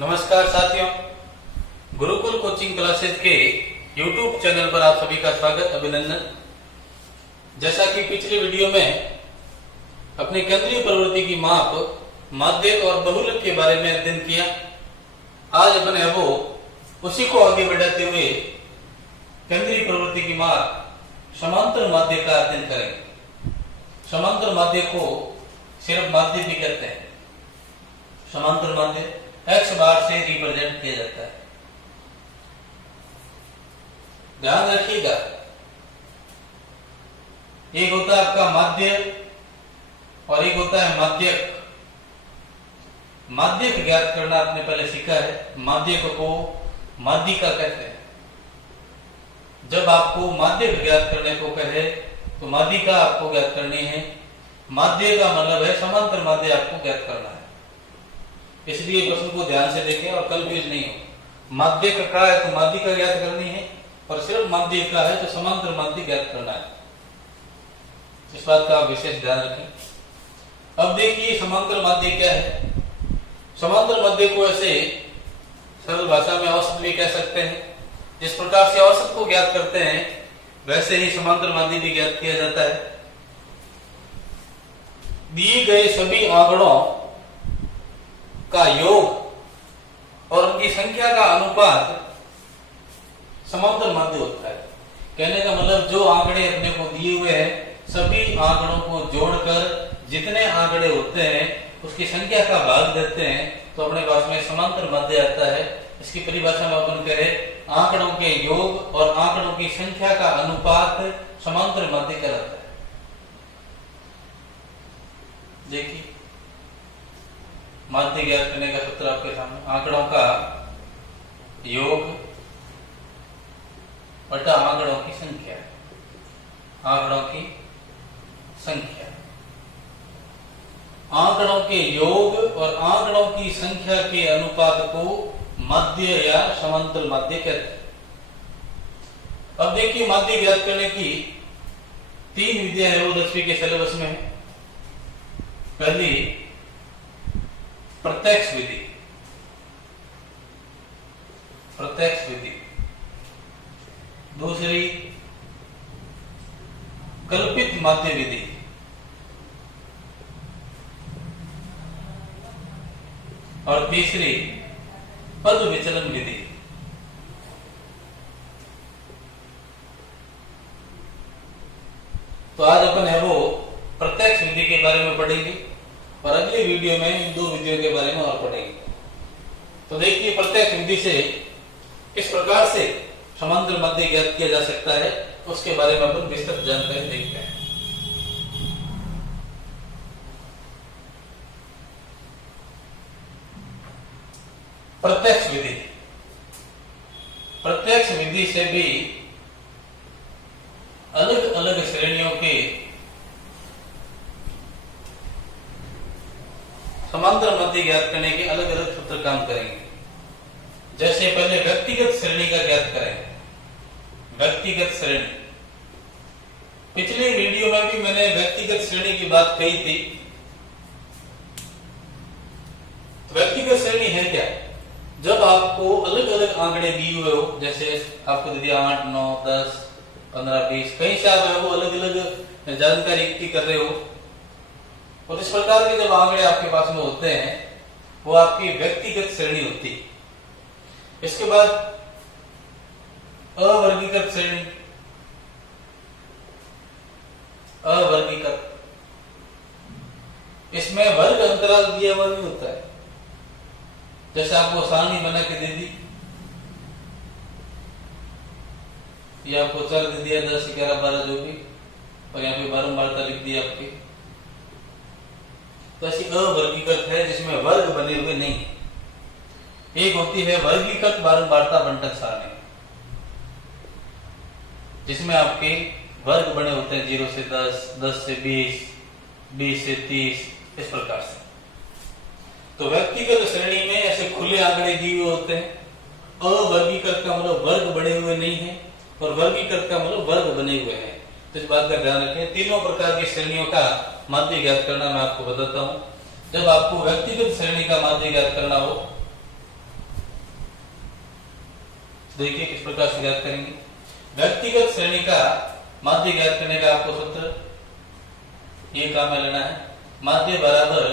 नमस्कार साथियों, Gurukul coaching classes के YouTube चैनल पर आप सभी का स्वागत अभिनंदन। जैसा कि पिछले वीडियो में अपनी केंद्रीय प्रवृत्ति की माप, माध्यक और बहुलक के बारे में अध्ययन किया, आज अपन है वो उसी को आगे बढ़ाते हुए केंद्रीय प्रवृत्ति की माप समांतर माध्यक का अध्ययन करेंगे। समांतर माध्यक को सिर्फ माध्यक भी कहते हैं। समांतर माध्यक एक्स बार से रिप्रेजेंट किया जाता है। ध्यान रखिएगा, एक होता है आपका माध्य और एक होता है माध्यक। माध्यक ज्ञात करना आपने पहले सीखा है। माध्यक को माध्यिका कहते हैं। जब आपको माध्यक ज्ञात करने को कहे तो माध्यिका आपको ज्ञात करनी है। माध्य का मतलब है समांतर माध्य आपको ज्ञात करना है। इसलिए प्रश्न को ध्यान से देखें और कंफ्यूज नहीं हो। माध्यक का है तो माध्यिका ज्ञात करनी है और सिर्फ माध्यक का है तो समांतर माध्य ज्ञात करना है। इस बात का आप विशेष ध्यान रखें। अब देखिए समांतर माध्य क्या है। समांतर माध्य को ऐसे सरल भाषा में औसत भी कह सकते हैं। जिस प्रकार से औसत को ज्ञात करते हैं वैसे ही समांतर माध्य भी ज्ञात किया जाता है। दिए गए सभी आंकड़ों का योग और उनकी संख्या का अनुपात समांतर माध्य होता है। कहने का मतलब जो आंकड़े अपने को दिए हुए हैं सभी आंकड़ों को जोड़कर जितने आंकड़े होते हैं उसकी संख्या का भाग देते हैं तो अपने पास में समांतर माध्य आता है। इसकी परिभाषा में अपन करें आंकड़ों के योग और आंकड़ों की संख्या का अनुपात समांतर माध्य कहलाता है। देखिए माध्य ज्ञात करने का सूत्र आपके सामने, आंकड़ों का योग बटा आंकड़ों की संख्या। आंकड़ों की संख्या, आंकड़ों के योग और आंकड़ों की संख्या के अनुपात को माध्य या समांतर माध्य कहते हैं। अब देखिए माध्य ज्ञात करने की तीन विधियां है वो 10वीं के सिलेबस में है। पहली प्रत्यक्ष विधि, प्रत्यक्ष विधि। दूसरी कल्पित माध्य विधि। और तीसरी पद विचलन विधि। तो आज अपन है वो प्रत्यक्ष विधि के बारे में पढ़ेंगे और अगली वीडियो में इन दो विधियों के बारे में और पढ़ेंगे। तो देखिए प्रत्यक्ष विधि से किस प्रकार से समांतर माध्य ज्ञात किया जा सकता है उसके बारे में अपन विस्तृत जानकारी देखते हैं। प्रत्यक्ष विधि, प्रत्यक्ष विधि से भी अलग अलग श्रेणियों के समांतर माध्य ज्ञात करने के अलग अलग सूत्र काम करेंगे। जैसे पहले व्यक्तिगत श्रेणी का ज्ञात करेंगे। व्यक्तिगत श्रेणी, पिछले वीडियो में भी मैंने व्यक्तिगत श्रेणी की बात कही थी। व्यक्तिगत श्रेणी है क्या? जब आपको अलग अलग आंकड़े दिए हुए हो, जैसे आपको दे दिया 8, 9, 10, 15, 20, कहीं से आप वो अलग अलग जानकारी इकट्ठी कर रहे हो और इस प्रकार के जब आंकड़े आपके पास में होते हैं वो आपकी व्यक्तिगत श्रेणी होती है। इसके बाद अवर्गीकृत श्रेणी। अवर्गीकृत, इसमें वर्ग अंतराल दिया हुआ नहीं होता है। जैसे आपको सारणी बना के दे दी, ये आपको चर दे दिया 10, 11, 12 जो भी, और यहाँ पे बारंबारता लिख दी आपकी। तो ऐसी अवर्गीकृत है जिसमें वर्ग बने हुए नहीं। एक होती है वर्गीकृत बारंबारता बंटन सारणी जिसमें आपके वर्ग बने होते हैं 0 से 10, 10 से 20, 20 से 30, इस प्रकार से। तो व्यक्तिगत श्रेणी में ऐसे खुले आंकड़े दिए हुए होते हैं। अवर्गीकृत का मतलब वर्ग बने हुए नहीं है और वर्गीकृत का मतलब वर्ग बने हुए हैं। तो इस बात का ध्यान रखें। तीनों प्रकार की श्रेणियों का माध्य ज्ञात करना मैं आपको बताता हूं। जब आपको व्यक्तिगत श्रेणी का माध्य ज्ञात करना हो देखिए किस प्रकार से ज्ञात करेंगे। व्यक्तिगत श्रेणी का माध्य ज्ञात करने का आपको सूत्र ये काम में लेना है। माध्य बराबर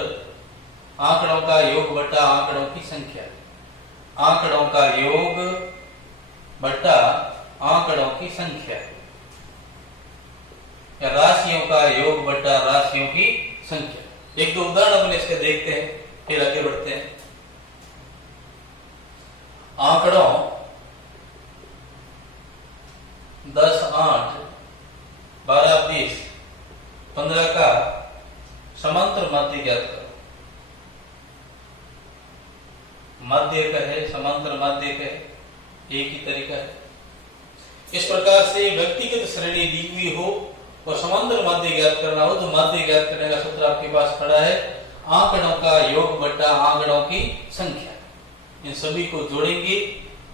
आंकड़ों का योग बटा आंकड़ों की संख्या। आंकड़ों का योग बटा आंकड़ों की संख्या, या राशियों का योग बटा राशियों की संख्या। एक दो उदाहरण अपने इसके देखते हैं, फिर आगे बढ़ते हैं। आंकड़ों 10, 8, 12, 20, 15 का समांतर माध्य ज्ञात करो। माध्य का है, समांतर माध्य का है, एक ही तरीका है। इस प्रकार से व्यक्तिगत श्रेणी दी हुई हो और समांतर माध्य ज्ञात करना हो तो माध्य ज्ञात करने का सूत्र आपके पास खड़ा है, आंकड़ों का योग बटा आंकड़ों की संख्या। इन सभी को जोड़ेंगे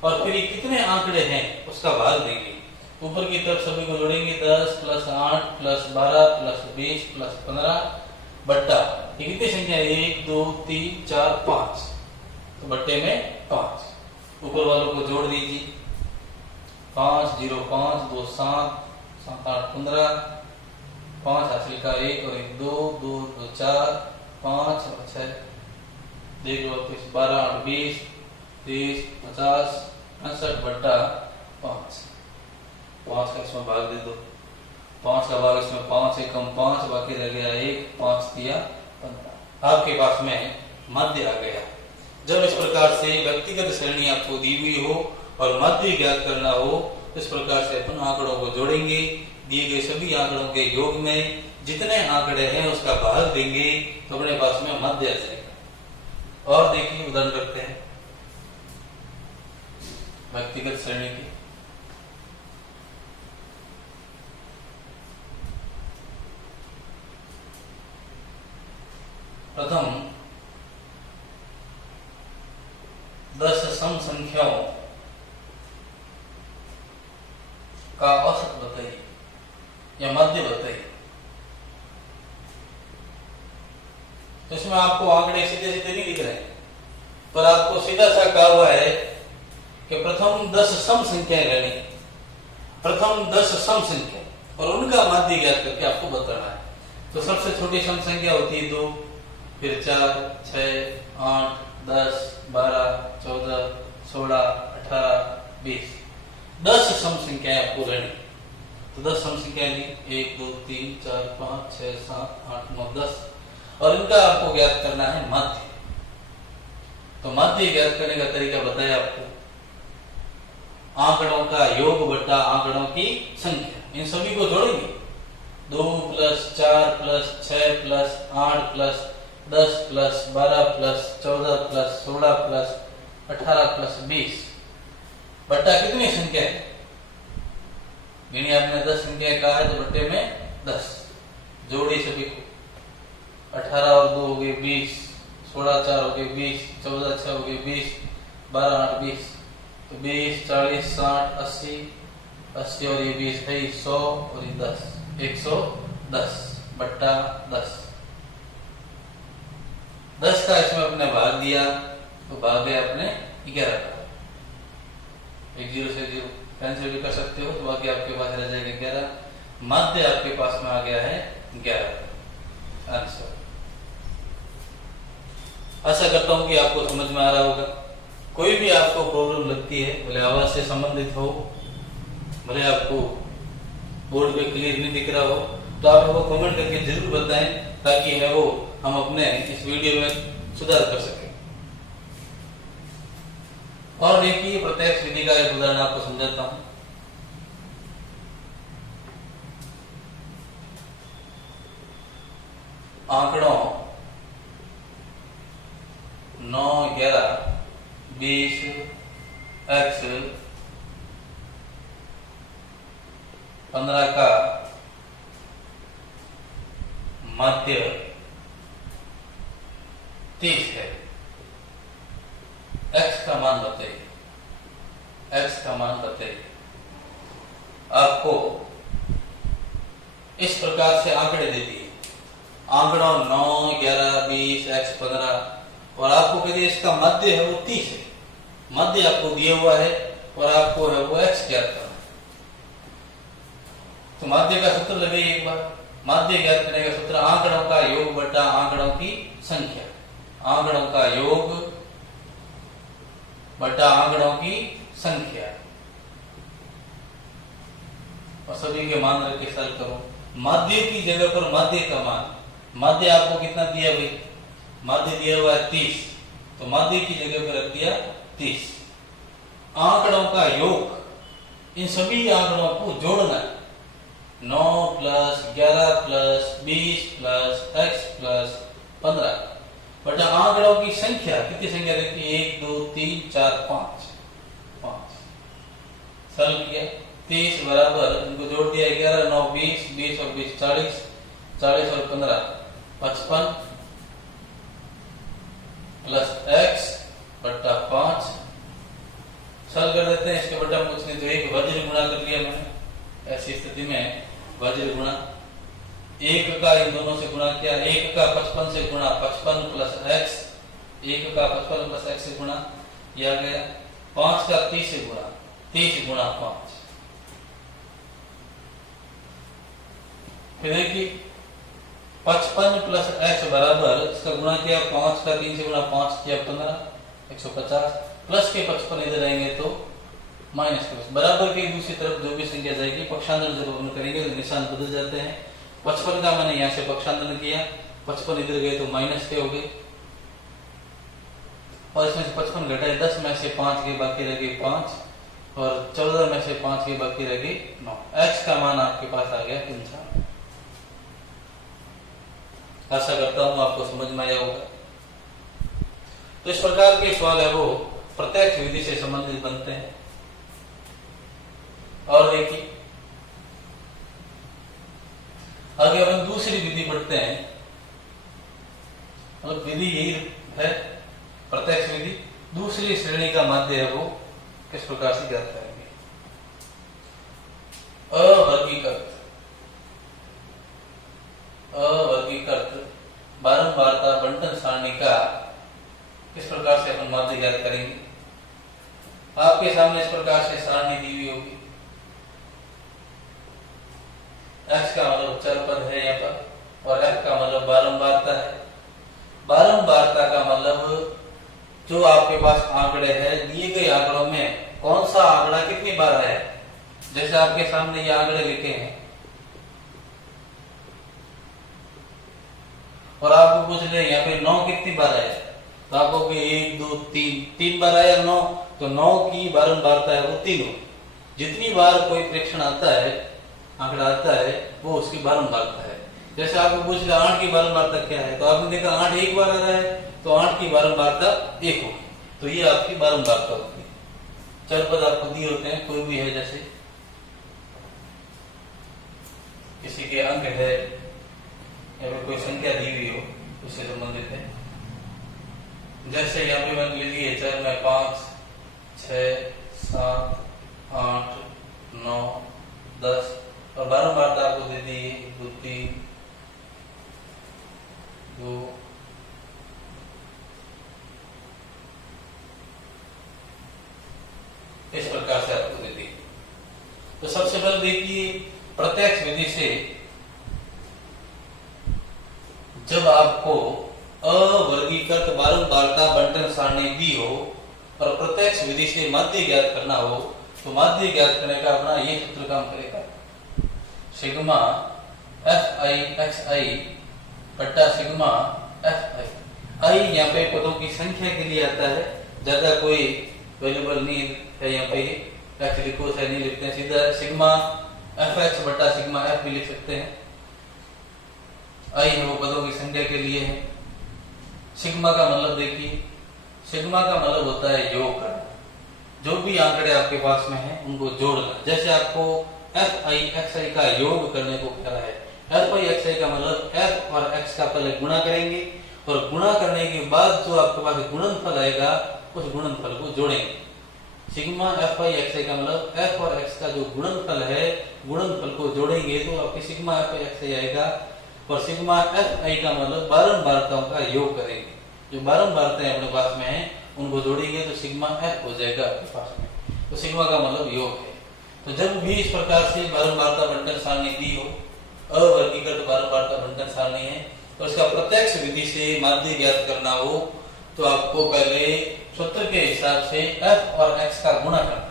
और फिर ये कितने आंकड़े हैं उसका भाग देंगे। ऊपर की तरफ सभी को जोड़ेंगे, 10 + 8 + 12 + 20 + 15 बट्टा ये कितनी संख्या है, 1, 2, 3, 4, 5, तो बट्टे में 5। ऊपर वालों को जोड़ दीजिए, 5, 0, 5, 2, 7, 7, 8, 15, 5 हासिल का 1 और 1, 2, 2, 2, 4, 5 और 6, देख लो 12, 8, 20, 30, 50, 65 बट्टा 5। 5 का इसमें भाग दे दो, 5 का भाग इसमें 5 से कम 5, बाकी रह गया 1, 5 दिया 15। आपके पास में माध्य आ गया। जब इस प्रकार से व्यक्तिगत श्रेणी आपको दी हुई हो और माध्य ज्ञात करना हो, इस प्रकार से अपन आंकड़ों को जोड़ेंगे, दिए गए सभी आंकड़ों के योग में जितने आंकड़े हैं उसका भाग देंगे तो अपने पास में माध्य आ जाएगा। और देखिए उदाहरण करते हैं व्यक्तिगत श्रेणी की। प्रथम 10 सम संख्याओं का औसत बताइए या मध्य बताइए। तो इसमें आपको आंकड़े सीधे सीधे नहीं दिख रहे हैं, पर आपको सीधा सा कहा हुआ है कि प्रथम 10 सम संख्याएं लेनी, प्रथम 10 सम संख्या और उनका माध्य ज्ञात करके आपको बताना है। तो सबसे छोटी सम संख्या होती है 2, फिर 4, 6, 8, 10, 12, 14, 16, 18, 20, 10 सम संख्याएं आपको लेनी। तो 10 सम संख्याएं ली, 1, 2, 3, 4, 5, 6, 7, 8, 9, 10 और इनका आपको ज्ञात करना है माध्य। तो माध्य ज्ञात करने का तरीका बताया आपको, आंकड़ों का योग बटा आंकड़ों की संख्या। इन सभी को जोड़ेंगे, 2 + 4 + 6 + 8 + 10 + 12 + 14 + 16 + 18 + 20 बट्टा कितनी संख्या है, यानी आपने 10 संख्या कहा है तो बट्टे में 10 जोड़ी सभी को। 18 और 2 हो गए 20, 16 4 हो गए 20, 14 6 हो गए 20, 12 8 20, तो 20 40 60 80, 80 और ये 20 है 100 और ये 10, 110 बट्टा 10। 10 का इसमें अपने भाग दिया तो भाग गया अपने 11 का। 1 0 से 0 कैंसिल भी कर सकते हो, तो बाकी आपके पास रह जाएगा 11। माध्य आपके पास में आ गया है 11 आंसर। आशा करता हूं कि आपको समझ में आ रहा होगा। कोई भी आपको प्रॉब्लम लगती है, भले आवाज से संबंधित हो, भले आपको बोर्ड पे क्लियर नहीं दिख रहा हो, तो आप वो कमेंट करके जरूर बताएं ताकि है वो हम अपने इस वीडियो में सुधार कर सकें। और देखिए प्रत्यक्ष विधि का एक उदाहरण आपको समझाता हूं। आंकड़ों 9, 11, 20, x 15 का माध्य 30 है। x का मान बताइए, x का मान बताइए। आपको इस प्रकार से आंकड़े दे दिए, आंकड़ों 9, 11, 20, x 15 और आपको कह दिया इसका मध्य है वो 30 है। मध्य आपको दिया हुआ है और आपको है वो x ज्ञात करना। तो माध्य का सूत्र लगाइए एक बार। माध्य ज्ञात करने का सूत्र आंकड़ों का योग बटा आंकड़ों की संख्या। आंकड़ों का योग बटा आंकड़ों की संख्या और सभी के मान रख के सॉल्व करो। माध्य की जगह पर माध्य का मान, माध्य आपको कितना दिया भाई, माध्य दिया हुआ है 30, तो माध्य की जगह पर रख दिया 30। आंकड़ों का योग, इन सभी आंकड़ों को जोड़ना है। 9 plus 11 plus 20 plus x plus 15 बटा आंकड़ों की संख्या। कितनी संख्या देखिए, 1 2 3 4 5 5। सॉल्व किया 30 बराबर, इनको जोड़ दिया 11 9 20 20 और 20 40 40 और 15 55 प्लस x बटा 5। सॉल्व कर देते हैं। इसके बटा कुछ नहीं तो एक वज्र गुणा कर लिया मैंने। ऐसी स्थिति में वज्र गुणा, एक का इन दोनों से गुणा किया, एक का 55 से गुणा 55 प्लस x, एक का 55 प्लस x से गुणा किया गया, 5 का 30 से गुणा, 30 गुणा 5। फिर देखिए 55 प्लस x बराबर, इसका गुणा किया 5 का 3 से गुणा 5 किया 15, 150 प्लस के 55 इधर आएंगे तो माइनस के बराबर के दूसरी तरफ जो भी संख्या जाएगी पक्षांतर जब हम करेंगे तो निशान बदल जाते हैं। 55 का मैंने यहाँ से पक्षांतर किया, 55 इधर गए तो माइनस के हो गए और इसमें से 55 घटाए, 10 में से 5 के बाकी रह गए 5 और 14 में से 5 के बाकी रह गए 9। x का मान आपके पास आ गया 55। आशा करता हूं आपको समझ में आया होगा। तो इस प्रकार के सवाल है वो प्रत्यक्ष विधि से संबंधित बनते हैं। और देखिए आगे हम दूसरी विधि पढ़ते हैं। मतलब विधि यही है प्रत्यक्ष विधि। दूसरी श्रेणी का माध्य है वो किस प्रकार से ज्ञात करेंगे। अवर्गीकृत बारंबारता बंटन सारणी का किस प्रकार से अपन माध्य ज्ञात करेंगे। आपके सामने इस प्रकार से सारणी दी हुई होगी। x का मतलब चर पद है यहाँ पर और f का मतलब बारंबारता है। बारंबारता का मतलब जो आपके पास आंकड़े हैं, दिए गए आंकड़ों में कौन सा आंकड़ा कितनी बार है। जैसे आपके सामने ये आंकड़े लिखे हैं और आपको पूछ रहे यहाँ पे 9 कितनी बार आया, तो आप कहोगे 1 2 3 बार आया 9, तो 9 की बारंबारता है वो 3 होगी। जितनी बार कोई प्रेक्षण आता है, आंकड़ा आता है, वो उसकी बारंबारता है। जैसे आपको पूछ लिया 8 की बारंबारता क्या है, तो आपने देखा 8 एक बार आ रहा है, तो 8 की बारंबारता 1 होगी, तो ये आपकी बारंबारता होगी। चर पद आपको दिए होते हैं, कोई भी है, जैसे किसी के अंक है या फिर कोई संख्या दी हुई हो उससे संबंधित है। जैसे यहाँ पे मान लीजिए चर में 5 6 7 8 9 10 और बारंबारता आपको दे दी 2 3 2 इस प्रकार से आपको दे दी। तो सबसे पहले देखिए प्रत्यक्ष विधि से जब आपको अवर्गीकृत बारंबारता बंटन सारणी दी हो और प्रत्यक्ष विधि से माध्य ज्ञात करना हो, तो माध्य ज्ञात करने का अपना ये सूत्र काम करेगा। सिग्मा fi xi बट्टा सिग्मा fi। i यहाँ पे पदों की संख्या के लिए आता है, ज्यादा कोई वेरिएबल नहीं है यहाँ पे, एक्चुअली कोई नहीं लिखते हैं, सीधा सिग्मा fx बट्टा सिग्मा f भी लिख सकते हैं। i है वो पदों की संख्या के लिए है। सिग्मा का मतलब देखिए, सिग्मा का मतलब होता है योग करना। जो भी आंकड़े आपके पास में हैं उनको जोड़ना। जैसे आपको fi xi का योग करने को कह रहा है, fi xi का मतलब f और x का पहले गुणा करेंगे और गुणा करने के बाद जो आपके पास गुणनफल आएगा उस गुणनफल को जोड़ेंगे। सिग्मा fi xi का मतलब f और x का जो गुणनफल है, गुणनफल को जोड़ेंगे तो आपके सिग्मा fi xi आएगा। और सिग्मा fi का मतलब बारंबारताओं का योग करेंगे। जो बारंबारताएं अपने पास में हैं उनको जोड़ेंगे तो सिग्मा f हो जाएगा आपके पास में। तो सिग्मा का मतलब योग है। तो जब भी इस प्रकार से बारंबारता बंटन सारणी दी हो, अवर्गीकृत बारंबारता बंटन सारणी है, तो इसका प्रत्यक्ष विधि से माध्य ज्ञात करना हो तो आपको पहले सूत्र के हिसाब से f और x का गुणा करना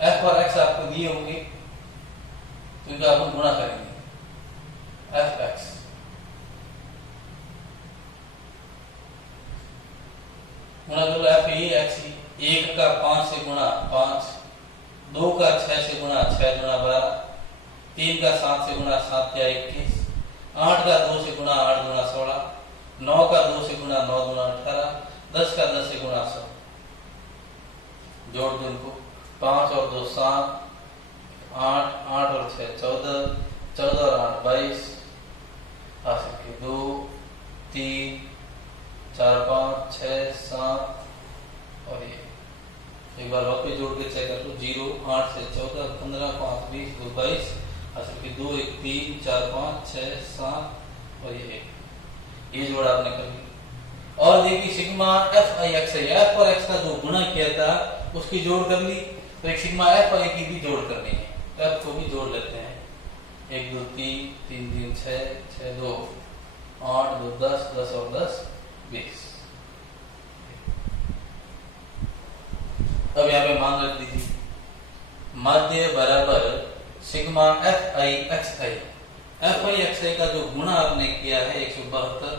है। f और x आपको दिए होंगे तो इनका अपन गुणा करेंगे। fx गुणा करो f ही x ही, 1 का 5 से गुणा 5, 2 का 6 से गुणा 6 गुणा 12, 3 का 7 से गुणा 7 या 21, 8 का 2 से गुणा 8 गुणा 16, 9 का 2 से गुणा 9 गुणा 18, 10 का 10 से गुणा 100। जोड़ दो इनको, 5 और 2 7, 8, 8 और 6 14, 14 और 8 22, हासिल के 2 3 4 5 6 7 और ये एक बार वापस जोड़ के चेक कर लो। 0 8 से 14 15 5 20 2 22, हासिल के 2 1 3 4 5 6 7 और ये 1। ये जोड़ आपने कर लिया। और देखिए सिग्मा एफ आई एक्स है, एफ और एक्स का जो गुणा किया था उसकी जोड़ कर ली, तो एक सिग्मा एफ आई की भी जोड़ करनी है, एफ को भी जोड़ लेते हैं। 1 2 3 3 3 6 6 2 8 2 10 10 और 10 20। अब यहाँ पे मान रख दीजिए, माध्य बराबर sigma F I X I. F I X I का जो गुणा आपने किया है 172,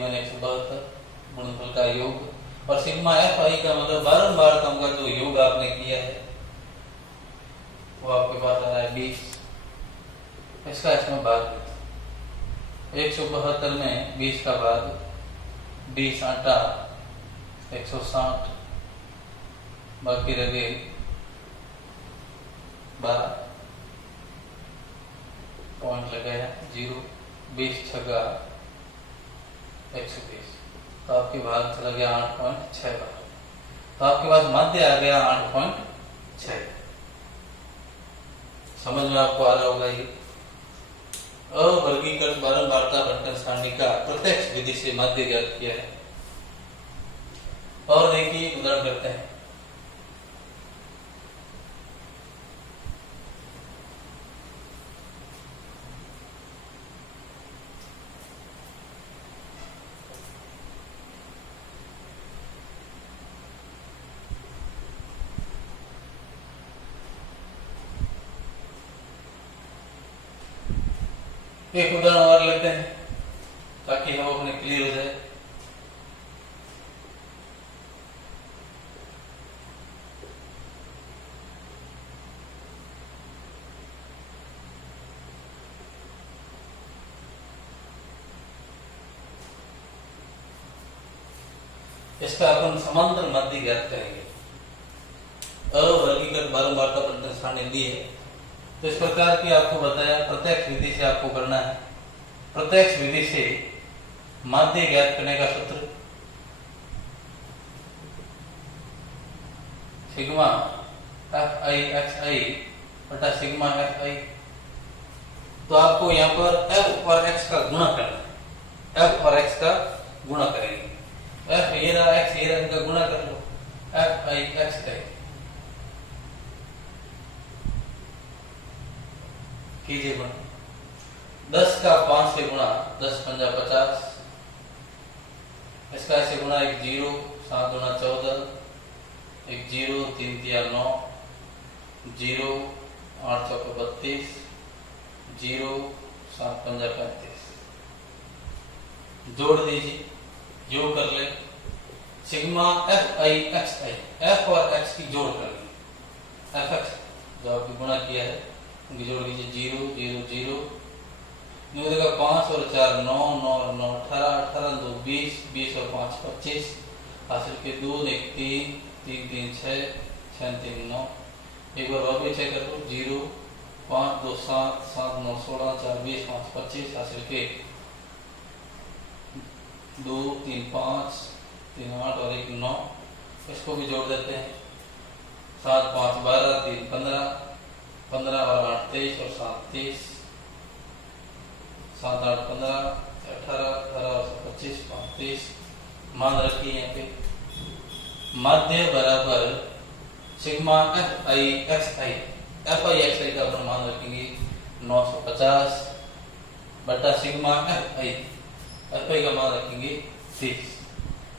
मैंने 172 गुणनफल का योग, और सिग्मा एफ आई का मतलब बारंबारताओं का जो योग आपने किया है वो आपके पास आ रहा है 20। इसका इसमें भाग 172 में 20 का भाग 20 आटा 160, बाकी रह गए 12 पॉइंट लगाया 0, 20 छगा 120, तो आपके भाग चला गया 8.6 बार, तो आपके पास माध्य आ गया 8.6। समझ में आपको आ रहा होगा ये अवर्गीकृत बारंबारता बंटन सारणी का प्रत्यक्ष विधि से माध्य ज्ञात किया है। और देखिए उदाहरण करते हैं। एक उदाहरण और लेते हैं ताकि हम अपने क्लियर हो जाए। इसका अपन समांतर माध्य ज्ञात करेंगे। अवर्गीकृत बारंबारता बंटन सारणी दी है, तो इस प्रकार की आपको बताया प्रत्यक्ष विधि से आपको करना है। प्रत्यक्ष विधि से माध्य ज्ञात करने का सूत्र सिग्मा एफ आई एक्स आई बटा सिग्मा एफ आई। तो आपको यहाँ पर एफ और एक्स का गुणा करना है, एफ और एक्स का गुणा करेंगे। एफ ये रहा, एक्स ये रहा, इनका गुणा कर लो, एफ आई एक्स करेंगे। कीजिए गुणा, 10 का 5 से गुणा 10 पंजा 50, इसका ऐसे गुणा 1 0 7 गुणा 14, 1 0 3 3 9 0 8 चौका 32 0 7 पंजा 35। जोड़ दीजिए, योग कर ले, sigma F I X I, F और एक्स की जोड़ कर ले, एफ एक्स जो आपने गुणा किया है उनकी जोड़ लीजिए 0 0 0, 9 का 5 और 4 9 9 और 9 18, 18 2 20, 20 और 5 25, हासिल के 2 1 3 3 3 6 6 3 9। एक बार और भी चेक कर लो, 0 5 2 7 7 9 16 4 20 5 25, हासिल के 2 3 5 3 8 और 1 9। इसको भी जोड़ देते हैं, 7 5 12 3 15, 15 और 8 23 और 7 30, 7 8 15 18 18 और 25 35। मान रखिए यहाँ पे माध्य बराबर sigma F I X I का अपन मान रखेंगे 950 बटा सिग्मा एफ आई का मान रखेंगे 30।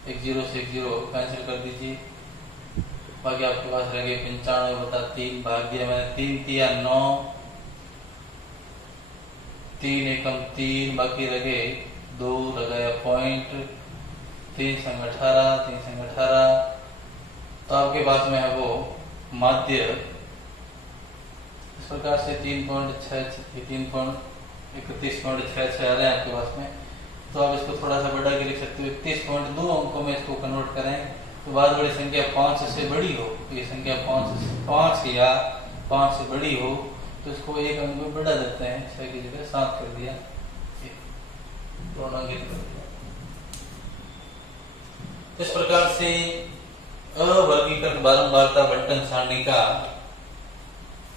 एक जीरो से एक जीरो कैंसिल कर दीजिए, बाकी आपके पास रह गए 95 बटा 3 भाग दिया मैंने 3 तिया 9, 3 एकम 3, बाकी रह गए 2 लगाया पॉइंट, 3 संग 18, 3 संग 18, तो आपके पास में है वो माध्य इस प्रकार से 3.31.66 आ रहे हैं आपके पास में। तो आप इसको थोड़ा सा बढ़ा के लिख सकते हो 31.2 अंकों में इसको कन्वर्ट करें तो बाद वाली संख्या 5 से बड़ी हो, ये संख्या 5 या 5 से बड़ी हो तो इसको एक अंक में बढ़ा देते हैं, 6 की जगह 7 कर दिया, पूर्णांकित कर दिया। इस प्रकार से अवर्गीकृत बारंबारता बंटन सारणी का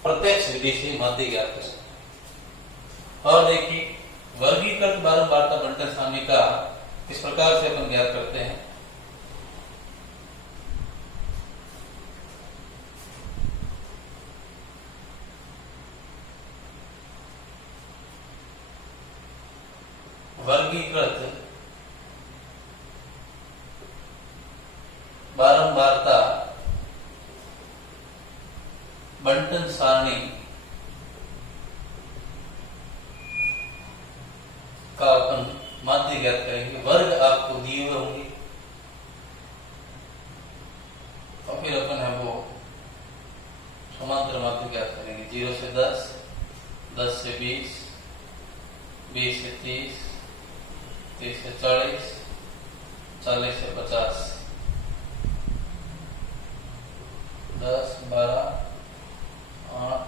प्रत्यक्ष विधि से माध्य ज्ञात कर सकते हैं। और देखिए वर्गीकृत बारंबारता बंटन सारणी का किस प्रकार से अपन ज्ञात करते हैं। वर्गीकृत बारंबारता बंटन सारणी का अपन माध्य ज्ञात करेंगे। वर्ग आपको दिए हुए होंगे और फिर अपन है वो समांतर माध्य ज्ञात करेंगे। 0 से 10, 10 से 20, 20 से 30, 30 से 40, 40 से 50, 10, 12, 8,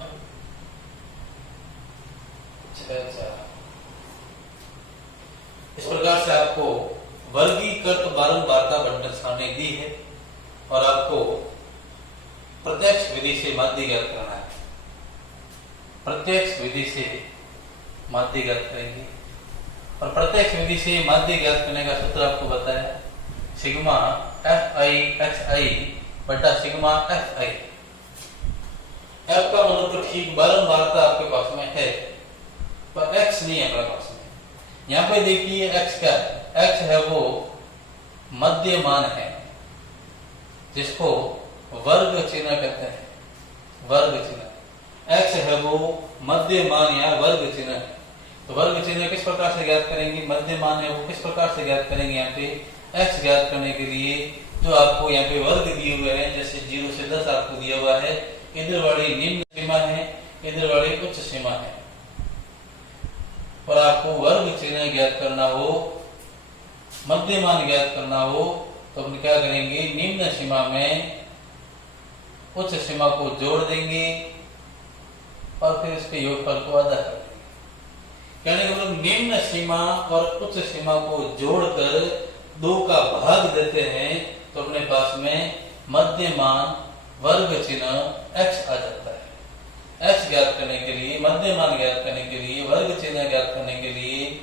6, 4। इस प्रकार से आपको वर्गीकृत बारंबारता बंटन सारणी दी है और आपको प्रत्यक्ष विधि से माध्य ज्ञात करना है। प्रत्यक्ष विधि से माध्य ज्ञात करेंगे और प्रत्यक्ष विधि से माध्य ज्ञात करने का सूत्र आपको बताया, सिग्मा एफ आई एक्स आई बटा सिग्मा एफ आई। एफ का मतलब तो ठीक बारंबारता आपके पास में है पर एक्स नहीं है अपने पास में। यहाँ पे देखिए एक्स क्या है, एक्स है वो मध्यमान है जिसको वर्ग चिन्ह कहते हैं, वर्ग चिन्ह। एक्स है वो मध्यमान या वर्ग चिन्ह है। तो वर्ग चिन्ह किस प्रकार से ज्ञात करेंगे, मध्यमान है वो किस प्रकार से ज्ञात करेंगे। यहाँ पे एक्स ज्ञात करने के लिए जो आपको यहाँ पे वर्ग दिए हुए हैं, जैसे 0 से 10 आपको दिया हुआ है, इधर वाली निम्न सीमा है, इधर वाली उच्च सीमा है। और आपको वर्ग चिन्ह ज्ञात करना हो, मध्यमान ज्ञात करना हो तो हम क्या करेंगे, निम्न सीमा में उच्च सीमा को जोड़ देंगे और फिर इसके योगफल को आधा कर देंगे। कहने का मतलब निम्न सीमा और उच्च सीमा को जोड़कर 2 का भाग देते हैं तो अपने पास में मध्यमान वर्ग चिन्ह x आ जाता है। x ज्ञात करने के लिए, मध्यमान ज्ञात करने के लिए, वर्ग चिन्ह ज्ञात करने के लिए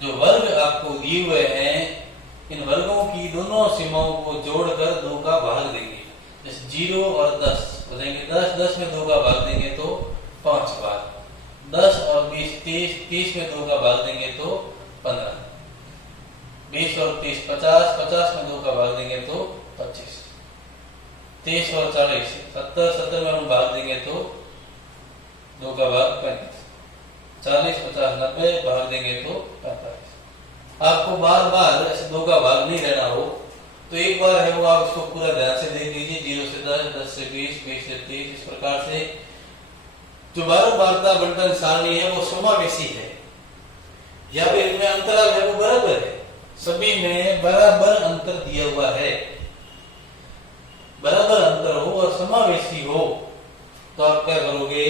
जो वर्ग आपको दिए हुए हैं, इन वर्गों की दोनों सीमाओं को जोड़कर 2 का भाग देंगे। जैसे 0 और 10 हो जाएंगे 10, 10 में 2 का भाग देंगे तो 5 बार, 10 और 20 30, 30 में 2 का भाग देंगे तो 15, 20 और 30 50, 50 में 2 का भाग देंगे तो 25, 30 और 40 70, 70 में हम भाग देंगे तो 2 का भाग 35, 40 50 90 भाग देंगे तो 45। आपको बार बार ऐसे 2 का भाग नहीं लेना हो तो एक बार है वो आप इसको पूरा ध्यान से देख लीजिए। 0 से 10, 10 से 20, 20 से 30, इस प्रकार से जो बारंबारता बंटन सारणी है वो समावेशी है, या फिर इनमें अंतराल है वो बराबर है, सभी में बराबर अंतर दिया हुआ है। बराबर अंतर हो और समावेशी हो तो आप क्या करोगे,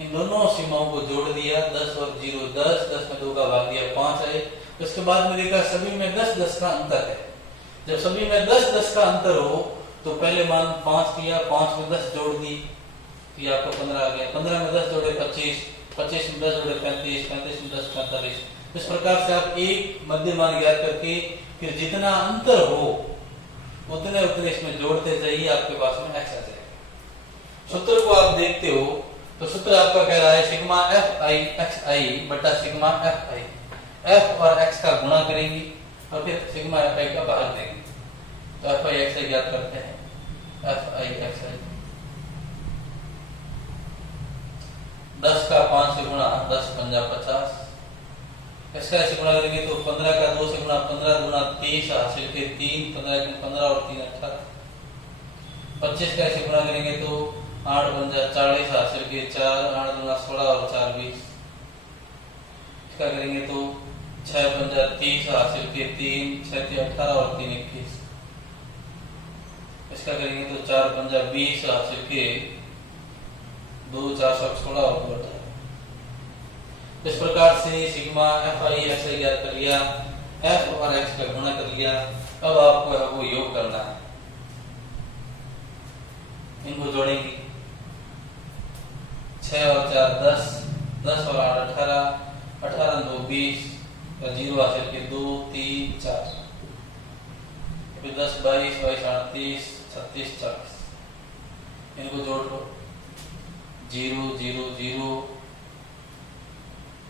इन दोनों सीमाओं को जोड़ दिया, 10 और 0 10, 10 में 2 का भाग दिया 5 है। उसके बाद में देखा सभी में 10 10 का अंतर है। जब सभी में 10 10 का अंतर हो तो पहले मान 5 किया, 5 में 10 जोड़ दी तो ये आपको 15 आ गया, 15 में 10 जोड़े 25, 25 में 10 जोड़े 35, 35 में 10 45। इस प्रकार से आप एक मध्यमान ज्ञात करके फिर जितना अंतर हो उतने उतने इसमें जोड़ते जाइए, आपके पास में एक्स आ जाएगा। सूत्र को आप देखते हो तो सूत्र आपका कह रहा है सिग्मा एफ आई एक्स आई बटा सिग्मा एफ आई, एफ और एक्स का गुणा करेंगे और फिर सिग्मा एफ आई का भाग देंगे। तो एफ आई एक्स आई ज्ञात करते हैं, एफ आई एक्स आई 10 का 5 से गुणा 10 पंजा 50, इसका ऐसे गुणा करेंगे तो 15 का 2 से गुणा 15 गुणा 30 हासिल के 3, 15 के 15 और 3 18, 25 का ऐसे गुणा करेंगे तो 8 पंजा 40 हासिल के 4, 8 गुणा 16 और 4 20, इसका करेंगे तो 6 पंजा 30 हासिल के 3, 6 के 18 और 3 21, इसका करेंगे तो 4 पंजा 20 हासिल के 2 4 16 और 2 18। इस प्रकार से सिग्मा एफ आई एक्स आई ज्ञात कर लिया, एफ और एक्स का गुणा कर लिया। अब आपको वो योग करना है, इनको जोड़ेंगे 6 और 4 10, 10 और 8 18, 18 और 2 20, 0 हासिल के 2 3 4, फिर 10 22 22 38 36 40, इनको जोड़ लो 0 0 0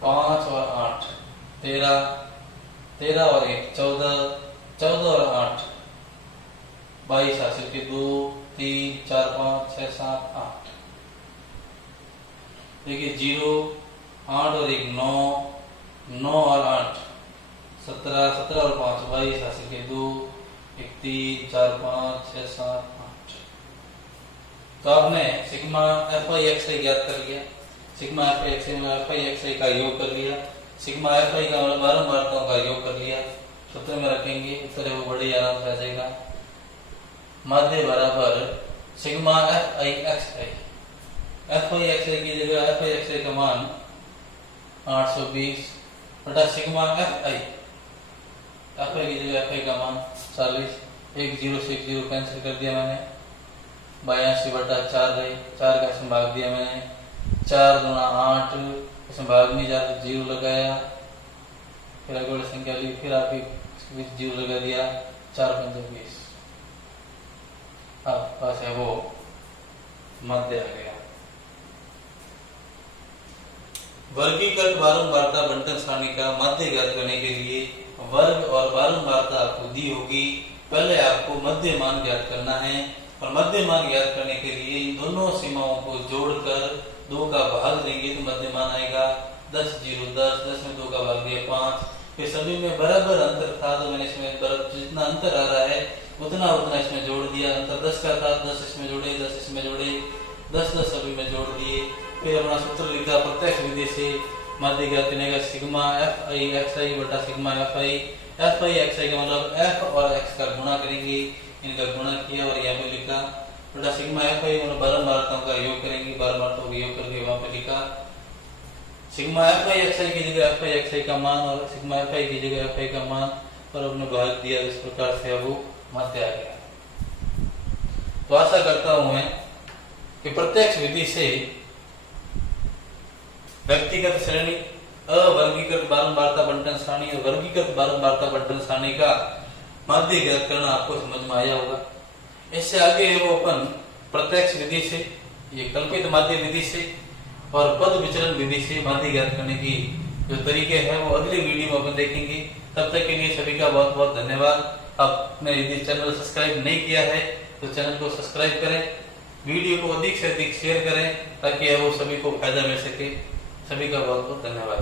5 और 8 13, 13 और 1 14, 14 और 8 22 हासिल के 2 3 4 5 6 7 8, देखिए 0 8 और 1 9, 9 और 8 17, 17 और 5 22 हासिल के 2 1 3 4 5 6 7 8। तो आपने सिग्मा एफ आई एक्स आई ज्ञात कर लिया, sigma F I X I का योग कर लिया, सिग्मा एफ आई का बारंबारताओं का योग कर लिया, सूत्र में रखेंगे, उत्तर वो बड़े आराम से आ जाएगा। माध्य बराबर sigma F I X I, F I X I की जगह एफ आई एक्स आई का मान 820 बटा सिग्मा एफ आई, एफ आई की जगह एफ आई का मान 40, 1 0 से 1 0 कैंसिल कर दिया मैंने, 82 बटा 4 रहे, 4 का इसमें भाग दिया मैंने, 4 गुणा 8, इसमें भाग नहीं जाता 0 लगाया, फिर अगली संख्या ली, फिर आप 0 लगा दिया, 4 पंजा 20, अब पास है वो मध्य आ गया। वर्गीकृत बारंबारता बंटन सारणी का मध्य ज्ञात करने के लिए वर्ग और बारंबारता आपको दी होगी, पहले आपको मध्य मान ज्ञात करना है और मध्य मान ज्ञात करने के लिए इन दोनों सीमाओं को जोड़कर 2 का भाग देंगे तो मध्य मान आएगा 10 0 10, 10 में 2 का भाग दिया 5, फिर सभी में बराबर अंतर था तो मैंने इसमें जितना अंतर आ रहा है उतना उतना इसमें जोड़ दिया, अंतर 10 का था 10 इसमें जोड़े 10 इसमें जोड़े 10 10 सभी में जोड़ दिए, फिर अपना सूत्र लिखा प्रत्यक्ष विधि से मध्य ज्ञात करने का सिग्मा एफ आई एक्स आई बटा sigma F I X I का मतलब एफ और एक्स का गुणा करेंगे, इनका गुणा किया और यहाँ पे लिखा बटा सिग्मा एफ आई मतलब बारंबारताओं का योग करेंगे, बारंबारताओं का योग करके वहां पे लिखा sigma F I X I की जगह एफ आई एक्स आई का मान और सिग्मा एफ आई की जगह एफ आई का मान और अपने भाग दिया, इस प्रकार से वो मध्य आ गया। तो आशा करता हूं मैं कि प्रत्यक्ष विधि से व्यक्तिगत श्रेणी, अवर्गीकृत बारंबारता बंटन सारणी और वर्गीकृत बारंबारता बंटन सारणी का मध्य ज्ञात करना आपको समझ में आया होगा। इससे आगे वो अपन प्रत्यक्ष विधि से, ये कल्पित माध्य विधि से और पद विचरण विधि से माध्य ज्ञात करने की जो तरीके हैं वो अगले वीडियो में अपन देखेंगे। तब तक के लिए सभी का बहुत बहुत धन्यवाद। आपने यदि चैनल सब्सक्राइब नहीं किया है तो चैनल को सब्सक्राइब करें, वीडियो को अधिक से अधिक शेयर करें ताकि वो सभी को फायदा मिल सके। सभी का बहुत बहुत धन्यवाद।